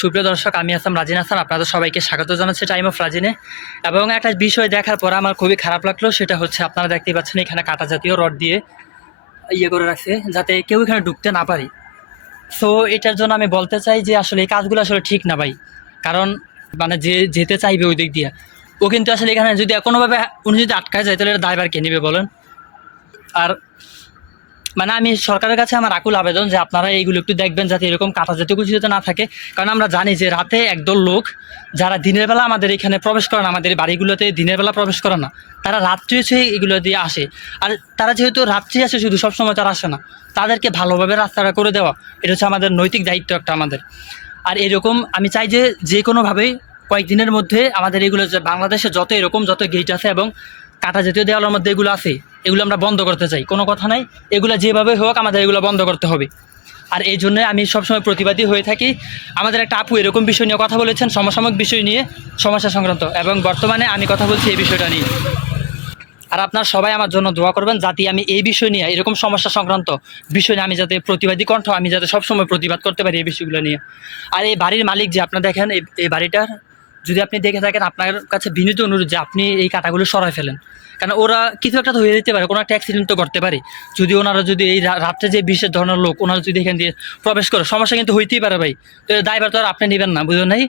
সুপ্রিয় দর্শক, আমি আসাম রাজিন হাসান, আপনাদের সবাইকে স্বাগত জানাচ্ছি টাইম অফ রাজিনে। এবং একটা বিষয় দেখার পর আমার খুবই খারাপ লাগলো, সেটা হচ্ছে আপনারা দেখতেই পাচ্ছেন এখানে কাঁটা জাতীয় রড দিয়ে ইয়ে করে রাখছে যাতে কেউ এখানে ঢুকতে না পারে। সো এটার জন্য আমি বলতে চাই যে আসলে এই কাজগুলো আসলে ঠিক না ভাই। কারণ মানে যে যেতে চাইবে ওই দিক দিয়ে, ও কিন্তু আসলে এখানে যদি কোনোভাবে উনি যদি আটকায় যায় তাহলে এটা দায়ভার কে নেবে বলেন। আর মানে আমি সরকারের কাছে আমার আকুল আবেদন যে আপনারা এইগুলো একটু দেখবেন যাতে এরকম কাঁটা জাতীয় কিছু যাতে না থাকে। কারণ আমরা জানি যে রাতে একদল লোক যারা দিনের বেলা আমাদের এখানে প্রবেশ করে না, আমাদের বাড়িগুলোতে দিনের বেলা প্রবেশ করে না, তারা রাত্রি এসে এগুলো দিয়ে আসে। আর তারা যেহেতু রাত্রি আসে, শুধু সবসময় তারা আসে না, তাদেরকে ভালোভাবে রাস্তাটা করে দেওয়া এটা হচ্ছে আমাদের নৈতিক দায়িত্ব একটা আমাদের। আর এরকম আমি চাই যে যে কোনোভাবেই কয়েকদিনের মধ্যে আমাদের এগুলো যে বাংলাদেশে যত গেট আছে এবং কাঁটা জাতীয় দেওয়ালের মধ্যে এগুলো আছে, এগুলো আমরা বন্ধ করতে চাই। কোনো কথা নাই, এগুলো যেভাবে হোক আমাদের এগুলো বন্ধ করতে হবে। আর এই জন্য আমি সবসময় প্রতিবাদী হয়ে থাকি। আমাদের একটা আপু এরকম বিষয় নিয়ে কথা বলেছেন, সমসাময়িক বিষয় নিয়ে, সমস্যা সংক্রান্ত, এবং বর্তমানে আমি কথা বলছি এই বিষয়টা নিয়ে। আর আপনারা সবাই আমার জন্য দোয়া করবেন যাতে আমি এই বিষয় নিয়ে, এরকম সমস্যা সংক্রান্ত বিষয় নিয়ে আমি যাতে প্রতিবাদী কণ্ঠ, আমি যাতে সবসময় প্রতিবাদ করতে পারি এই বিষয়গুলো নিয়ে। আর এই বাড়ির মালিক যে আপনারা দেখেন, এই বাড়িটার যদি আপনি দেখে থাকেন, আপনার কাছে বিনীত অনুরোধ যে আপনি এই কাঁটাগুলো সরাই ফেলেন। কারণ ওরা কিছু একটা তো হয়ে যেতে পারে, কোনো একটা অ্যাক্সিডেন্ট তো করতে পারে। যদি ওনারা যদি এই রাত্রে যে বিশেষ ধরনের লোক ওনারা যদি এখান দিয়ে প্রবেশ করে, সমস্যা কিন্তু হইতেই পারে ভাই। তো এর দায়ভার তো আর আপনি নেবেন না, বুঝলেন নাই।